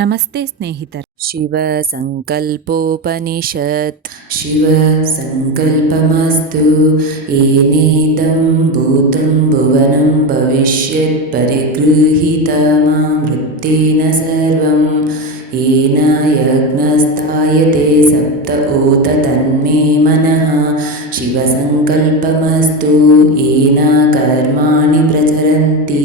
ನಮಸ್ತೆ ಸ್ನೇಹಿತರೆ. ಶಿವ ಸಂಕಲ್ಪೋಪನಿಷತ್. ಶಿವ ಸಂಕಲ್ಪಮಸ್ತು ಏನೇದಂ ಭೂತಂ ಭುವನಂ ಭವಿಷ್ಯತ್ ಪರಿಗೃಹೀತ ಮಾಂ ವೃತ್ತೇನ ಸರ್ವಂ येन यज्ञस्थायते सप्त ओत तन्मे मनः शिवसङ्कल्पमस्तु येन कर्माणि प्रचरन्ति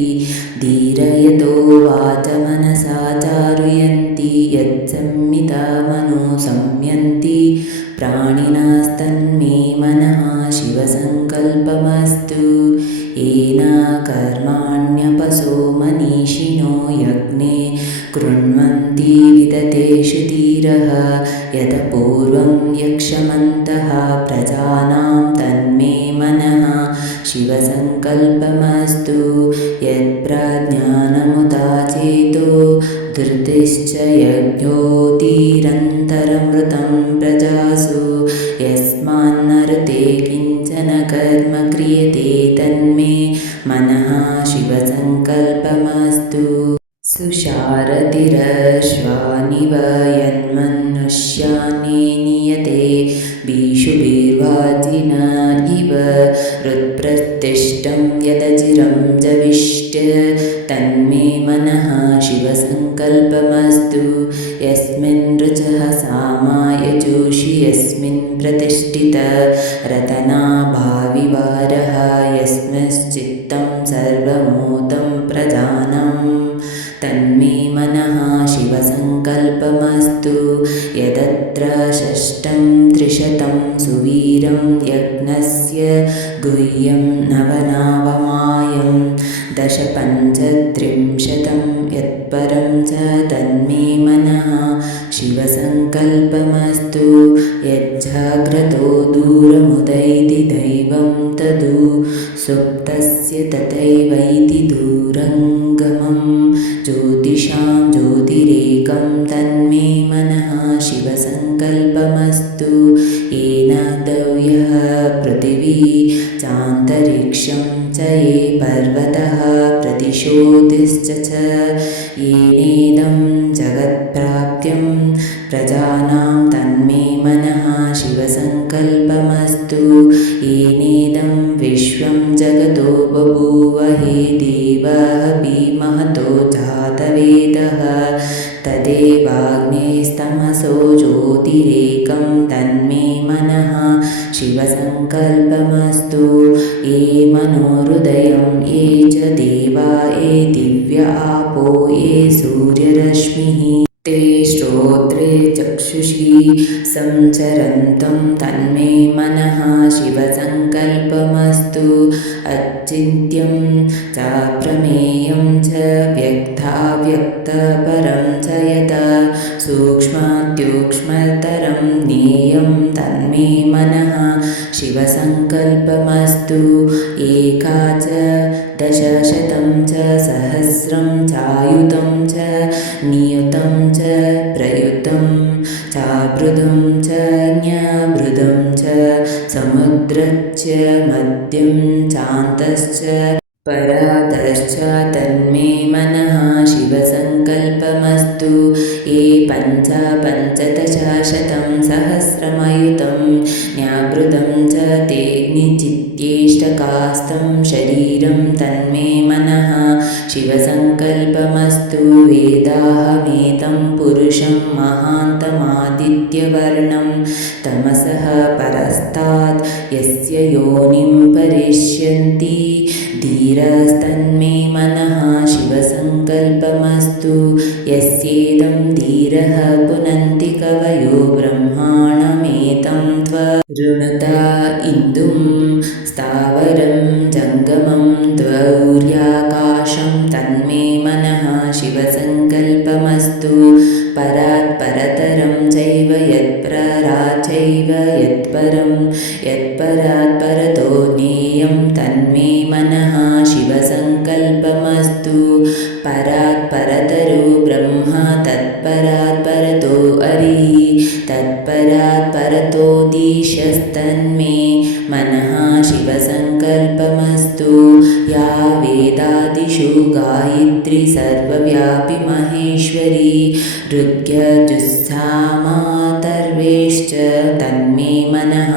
धीरयतो वाचमनसा चारुयन्ति यत्संमितामनो संयन्ति प्राणिनास्तन्मे मनः शिवसङ्कल्पमस्तु येन कर्माण्यपसो मनीषिणो यज्ञे कृण्वन्ति विदतेषु धीरः यतः पूर्वं यक्षमन्तः प्रजानां तन्मे मनः शिवसङ्कल्पमस्तु यत्प्रज्ञानमुदाचेतो धृतिश्च यज्ञोतिरन्तरमृतं प्रजासु यस्मान्नरते किञ्चन कर्म क्रियते तन्मे मनः शिवसङ्कल्पमस्तु सुशारदिरश्वानिव यन्मनुष्यानि नियते बीषुभिर्वाजिन इव हृत्प्रतिष्ठं यदचिरं जविष्ट तन्मे मनः शिवसङ्कल्पमस्तु यस्मिन् ऋचः सामायजोषि यस्मिन् प्रतिष्ठित रतनाभाविवारः यस्मिंश्चित्तं सर्वमूतं प्रजानं तन्मे मनः शिवसङ्कल्पमस्तु यदत्र षष्ठं त्रिशतं सुवीरं यज्ञस्य गुह्यं नवनावमायं दशपञ्चत्रिंशतं यत्परं च तन्मे मनः शिवसङ्कल्पमस्तु यज्जाग्रतो दूरमुदैति दैवं तदु सुप्तस्य तथैवैति दूरङ्गमं ज्योतिषां ज्योतिरेकं तन्मे मनः शिवसङ्कल्पमस्तु येन दव्यः पृथिवी चान्तरिक्षं च ये पर्वतः प्रतिशोधिश्च च येनेदं जगत्प्राप्त्यं प्रजानां तन्मे मनः शिवसङ्कल्पमस्तु येनेदं विश्वं जगतो बभूव हे देवापि महतो जातवेदः तदेवाग्नेस्तमसो ज्योतिरेकं तन्मे मनः शिवसङ्कल्पमस्तु ये मनोहृदयं ये च देवा ये दिव्य आपो ये सूर्यरश्मिः ते श्रोत्रे चक्षुषि संचरन्तं तन्मे मनः शिवसङ्कल्पमस्तु अचिन्त्यं च प्रमेयं च व्यक्ताव्यक्तपरं च यदा सूक्ष्मात्यूक्ष्मतरं ज्ञेयं तन्मे मनः शिवसङ्कल्पमस्तु एका च दशशतं च सहस्रं चायुतं च नियुतं च प्रयुतं चाभृदं च न्याभृदं च समुद्रश्च मध्यं चान्तश्च परातश्च तन्मे मनः शिवसङ्कल्पमस्तु ये पञ्चदशशतं सहस्रमयुतं न्याभृतं च तेऽग्निचित्येष्टकास्तं शरीरं तन्मे मनः शिवसङ्कल्पमस्तु वेदाहमेतं पुरुषं महान्तमादित्यवर्णं तमसः परस्तात् यस्य योनिं परिष्यन्ति धीरस्तन्मे मनः शिवसङ्कल्पमस्तु यस्येदं धीरः पुनन्ति कवयो ब्रह्माणमेतं त्वरुणता इन्दुं स्थावरं जङ्गमं द्वौर्याकाशं तन्मे मनः शिवसङ्कल्पमस्तु परात् परतरं चैव यत्परात् चैव यत्परं यत्परात् परतो ज्ञेयं तन्मे मनः शिवसङ्कल्पमस्तु परात् परतरो ब्रह्म तत्परात् परतो हरिः तत्परात् परतो दिशस्तन्मे मनः शिवसङ्कल्पमस्तु संकल्पमस्तु या वेदादिषु गायत्री सर्वव्यापि महेश्वरी ऋग्यजुस्सामाथर्वेश्च तन्मे मनः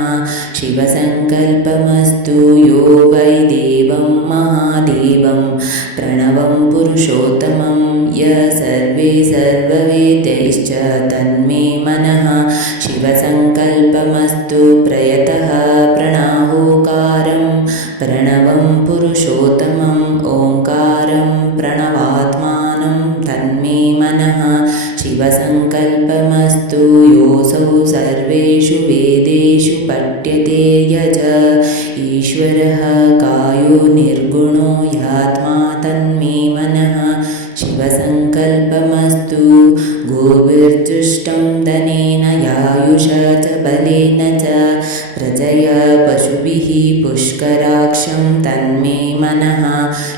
शिवसङ्कल्पमस्तु यो वै देवं महादेवं प्रणवं पुरुषोत्तमं य सर्वे सर्ववेदैश्च तन्मे मनः शिवसङ्कल्पमस्तु प्रयतः प्रणवोकारं प्रणवं पुरुषोत्तमम् ओङ्कारं प्रणवात्मानं तन्मे मनः शिवसङ्कल्पमस्तु योऽसौ सर्वेषु वेदेषु पठ्यते यज ईश्वरः कायो निर्गुणो ह्यात्मा तन्मे मनः शिवसङ्कल्पमस्तु गोभिर्जुष्टं धनेन यायुषा च बलेन च प्रजया पशुभिः पुष्कराक्षं तन्मे मनः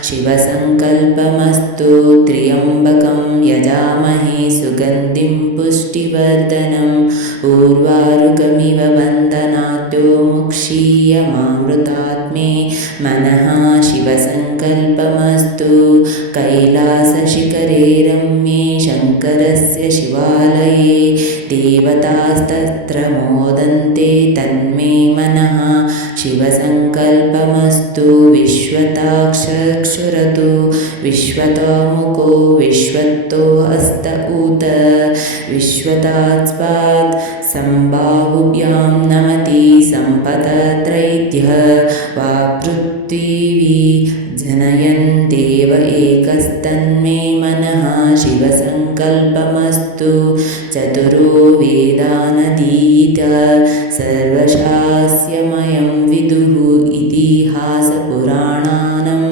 शिवसङ्कल्पमस्तु त्र्यम्बकं यजामहे सुगन्धिं पुष्टिवर्धनम् उर्वारुकमिव वन्दनाद्यो मुक्षीयमामृतात्मे मनः शिवसङ्कल्पमस्तु कैलासशिखरे रम्ये शङ्करस्य शिवालये देवतास्तत्र मोदन्ते तन्मे मनः शिवसङ्कल्पमस्तु विश्वताक्षरतु विश्वतोमुखो विश्वतो हस्त उत विश्वतास्पात् सम्बाहुभ्यां नमति सम्पतत्रैद्य वाक्पृथिवी जनयन् देव एकस्तन्मे मनः शिवसङ्कल्पमस्तु चतुरो वेदानधीत सर्वशास्त्रमयं विदुः इतिहासपुराणानं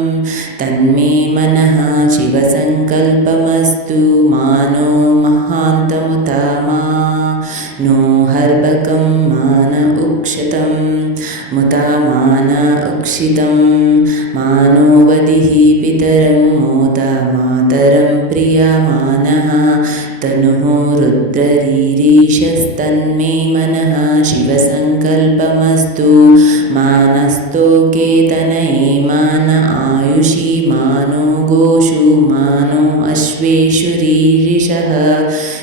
तन्मे मनः शिवसङ्कल्पमस्तु मानो महान्तमुतमा नो हर्बकं मान उक्षतं मुतमान उक्षितं मानो वदिः पितरं मोद मातरं प्रियमानः तनुः रुद्ररीरीशस्तन्मे मनः शिवसङ्कल्पमस्तु मानस्तोके तनये मान आयुषि मानो गोषु मानो अश्वेषु रीरिषः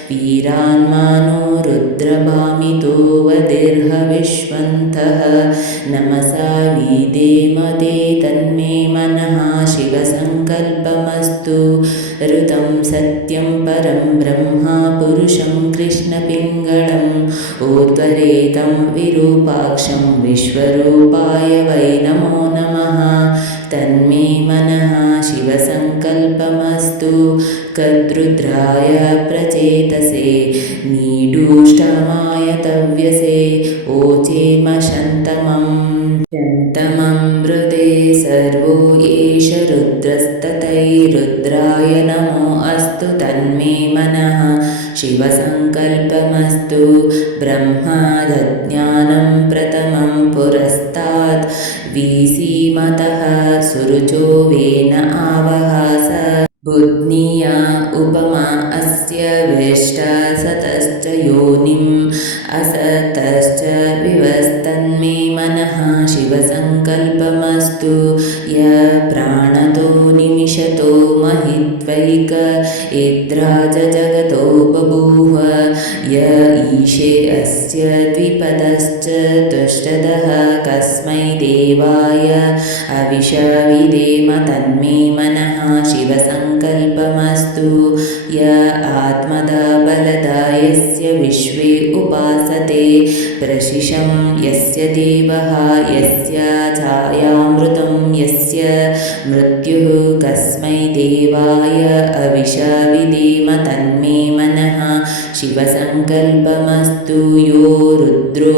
वीरान्मानो रुद्रभामितो वदिर्हविष्वन्तः नमसा विदेमदे तन्मे मनः शिवसङ्कल्पमस्तु ऋतं सत्यं परं ब्रह्म पुरुषं कृष्णपिङ्गळम् ऊर्ध्वरेतं विरूपाक्षं विश्वरूपाय वै नमो नमः तन्मे मनः शिवसङ्कल्पमस्तु कद्रुद्राय प्रचेतसे नीडूष्टमाय तव्यसे ओचेम शन्तमं मृदे सर्वो एष रुद्रस्ततैरुद्राय नमो अस्तु तन्मे मनः शिवसङ्कल्पमस्तु ब्रह्मादज्ञानं प्रथमं पुरस्तात् वीसीमतः सुरुचो वेन आवह स बुध्निया उपमा अस्य वेष्टा सतश्च योनिम् असतश्च विवस्तन्मे मनः शिवसङ्कल्पमस्तु य प्राणतो निमिषतो महित्वैक इद्राज जगतो बभूव य ईशे अस्य द्विपदश्च तुष्टदः कस्मै देवाय अविशविदेम तन्मे मनः शिवसङ्कल्पमस्तु य आत्मदा बलदा यस्य विश्वे उपासते प्रशिशं यस्य देवः यस्य छायामृतं यस्य मृत्युः कस्मै देवाय अविशविदेम तन्मे मनः शिवसङ्कल्पमस्तु यो रुद्रो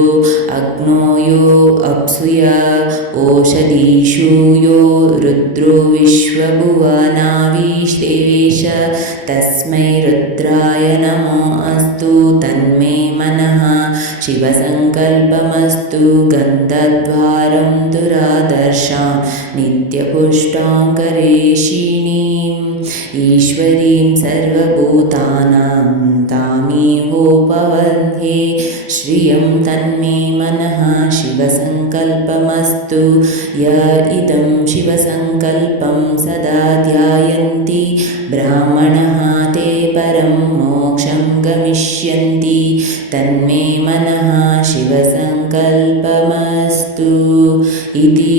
अग्नो यो अप्सुय ओषधीषु यो रुद्रो विश्वभुवनाविदेवेश तस्मै रुद्राय नमो अस्तु तन्मे मनः शिवसङ्कल्पमस्तु गन्धद्वारं दुरादर्शां नित्यपुष्टाङ्करेशिणीम् ईश्वरीं सर्वभूतानां तामिहोपवह्ने श्रियं तन्मे मनः शिवसङ्कल्पमस्तु य इदं शिव शिवसङ्कल्पं सदा ध्यायन्ति ब्राह्मणः ते परं मोक्षं गमिष्यन्ति तन्मे मनः शिवसङ्कल्पमस्तु इति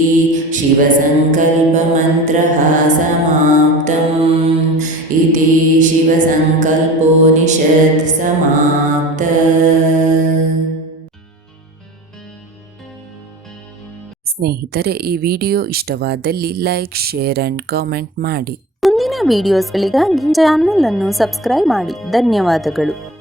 शिवसङ्कल्पमन्त्रः समाप्तम् इति शिवसङ्कल्पोपनिषत् समाप्त। ಸ್ನೇಹಿತರೆ, ಈ ವಿಡಿಯೋ ಇಷ್ಟವಾದಲ್ಲಿ ಲೈಕ್, ಶೇರ್ ಆ್ಯಂಡ್ ಕಾಮೆಂಟ್ ಮಾಡಿ. ಮುಂದಿನ ವಿಡಿಯೋಸ್ಗಳಿಗಾಗಿ ಚಾನಲ್ ಅನ್ನು ಸಬ್ಸ್ಕ್ರೈಬ್ ಮಾಡಿ. ಧನ್ಯವಾದಗಳು.